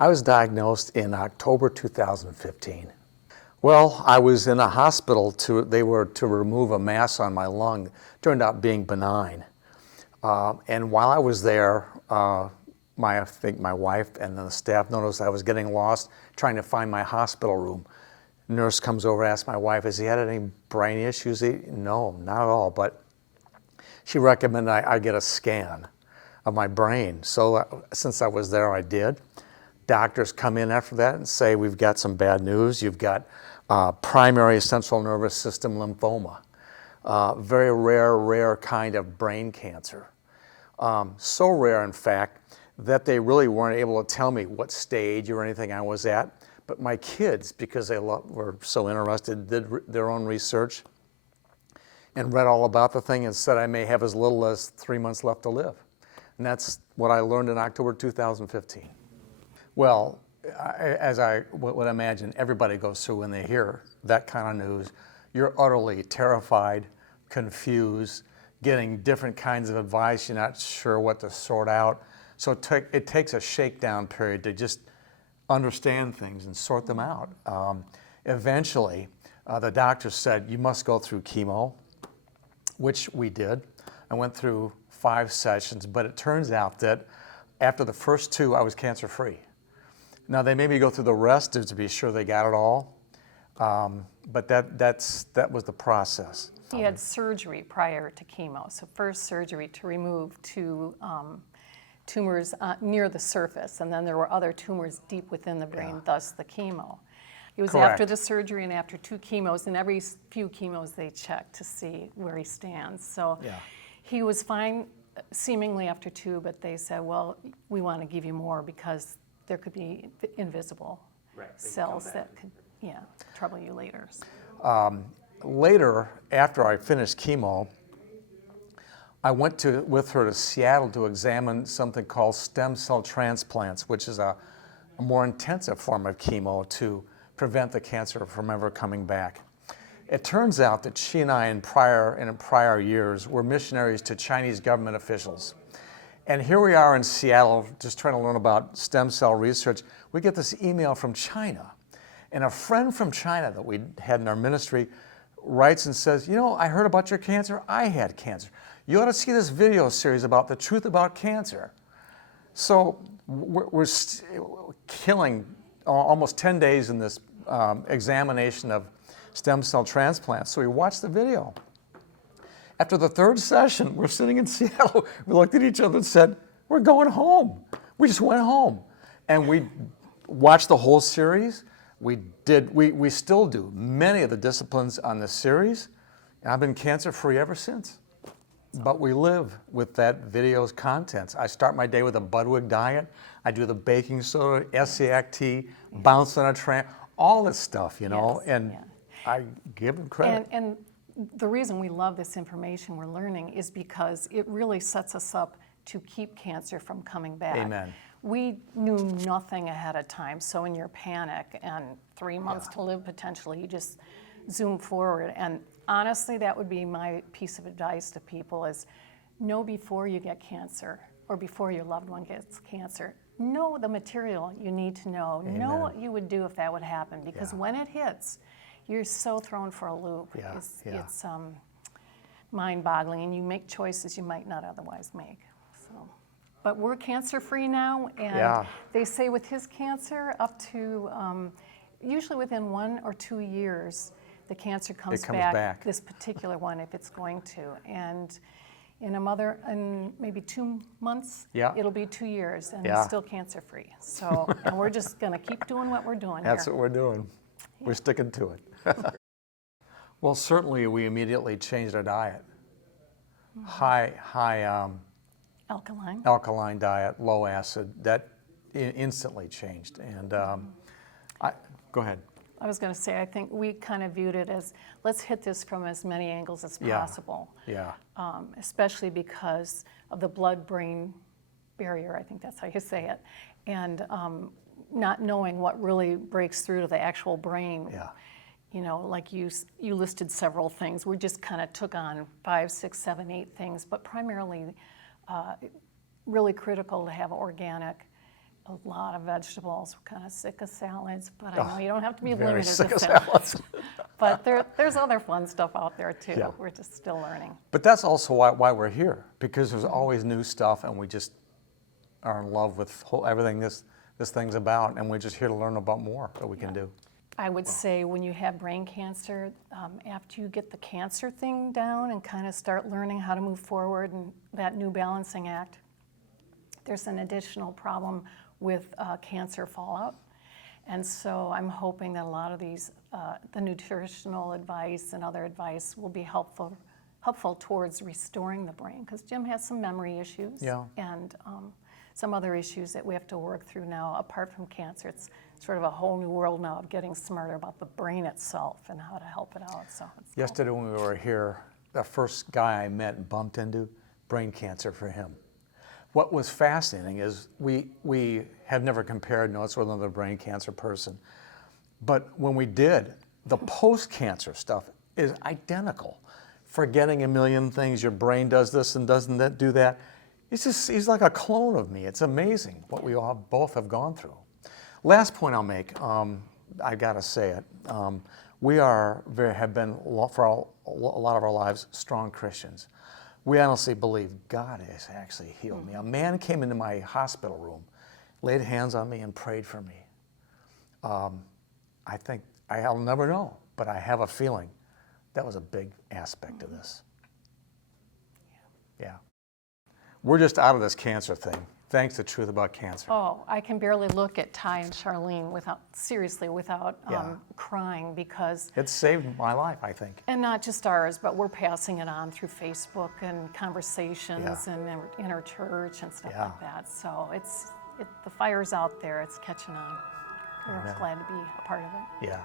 I was diagnosed in October 2015. Well, I was in a hospital they were to remove a mass on my lung. Turned out being benign. And while I was there, I think my wife and the staff noticed I was getting lost trying to find my hospital room. Nurse comes over and asks my wife, has he had any brain issues? No, not at all, but she recommended I get a scan of my brain. So since I was there, I did. Doctors come in after that and say, we've got some bad news. You've got primary central nervous system lymphoma, very rare kind of brain cancer. So rare, in fact, that they really weren't able to tell me what stage or anything I was at. But my kids, because they were so interested, did their own research and read all about the thing and said I may have as little as 3 months left to live. And that's what I learned in October 2015. Well, as I would imagine everybody goes through when they hear that kind of news, you're utterly terrified, confused, getting different kinds of advice. You're not sure what to sort out. So it takes a shakedown period to just understand things and sort them out. Eventually, the doctor said, you must go through chemo, which we did. I went through 5 sessions, but it turns out that after the first 2, I was cancer-free. Now, they made me go through the rest to be sure they got it all, but that was the process. He had surgery prior to chemo, so first surgery to remove 2 tumors near the surface, and then there were other tumors deep within the brain, thus the chemo. It was Correct. after the surgery and after 2 chemos, and every few chemos they check to see where he stands. So he was fine seemingly after 2, but they said, well, we want to give you more because there could be invisible cells that could trouble you later. Later, after I finished chemo, I went with her to Seattle to examine something called stem cell transplants, which is a more intensive form of chemo to prevent the cancer from ever coming back. It turns out that she and I in prior years were missionaries to Chinese government officials. And here we are in Seattle just trying to learn about stem cell research. We get this email from China. And a friend from China that we had in our ministry writes and says, you know, I heard about your cancer. I had cancer. You ought to see this video series about the truth about cancer. So we're killing almost 10 days in this examination of stem cell transplants. So we watched the video. After the 3rd session, we're sitting in Seattle. We looked at each other and said, we're going home. We just went home. And we watched the whole series. We still do many of the disciplines on this series. And I've been cancer-free ever since. But we live with that video's contents. I start my day with a Budwig diet. I do the baking soda, SCACT, bounce on a tram, all this stuff, you know, and I give them credit. And the reason we love this information we're learning is because it really sets us up to keep cancer from coming back. Amen. We knew nothing ahead of time, so in your panic and 3 months to live potentially, you just zoom forward. And honestly, that would be my piece of advice to people is know before you get cancer or before your loved one gets cancer. Know the material you need to know. Amen. Know what you would do if that would happen, because when it hits, you're so thrown for a loop. It's mind-boggling, and you make choices you might not otherwise make. So, but we're cancer-free now, and they say with his cancer, up to usually within 1 or 2 years, the cancer comes back. This particular one, if it's going to, and in maybe 2 months, it'll be 2 years, and it's still cancer-free. So, and we're just going to keep doing what we're doing. That's what we're doing. We're sticking to it. Well, certainly we immediately changed our diet. High alkaline diet, low acid. That instantly changed. And go ahead. I was going to say, I think we kind of viewed it as, let's hit this from as many angles as possible. Especially because of the blood-brain barrier, I think that's how you say it, and not knowing what really breaks through to the actual brain. You know, like you listed several things. We just kind of took on 5, 6, 7, 8 things, but primarily really critical to have organic a lot of vegetables. We're kind of sick of salads, but I know you don't have to be Very limited sick to of salads. salads. But there's other fun stuff out there too. Yeah. We're just still learning. But that's also why we're here, because there's always new stuff, and we just are in love with everything this thing's about, and we're just here to learn about more that we can do. I would say when you have brain cancer, after you get the cancer thing down and kind of start learning how to move forward and that new balancing act, there's an additional problem with cancer fallout. And so I'm hoping that a lot of these, the nutritional advice and other advice will be helpful towards restoring the brain, because Jim has some memory issues and some other issues that we have to work through now. Apart from cancer, it's sort of a whole new world now of getting smarter about the brain itself and how to help it out. So yesterday when we were here, the first guy I met and bumped into, brain cancer for him. What was fascinating is we have never compared notes with another brain cancer person, but when we did, the post-cancer stuff is identical. Forgetting a million things, your brain does this and doesn't do that. He's like a clone of me. It's amazing what we all both have gone through. Last point I'll make, I gotta say it, we have been, for a lot of our lives, strong Christians. We honestly believe God has actually healed me. A man came into my hospital room, laid hands on me and prayed for me. I think, I'll never know, but I have a feeling that was a big aspect of this. Yeah. We're just out of this cancer thing, thanks to Truth About Cancer. Oh, I can barely look at Ty and Charlene without crying, because it saved my life, I think. And not just ours, but we're passing it on through Facebook and conversations and in our church and stuff like that. So the fire's out there, it's catching on. We're glad to be a part of it. Yeah.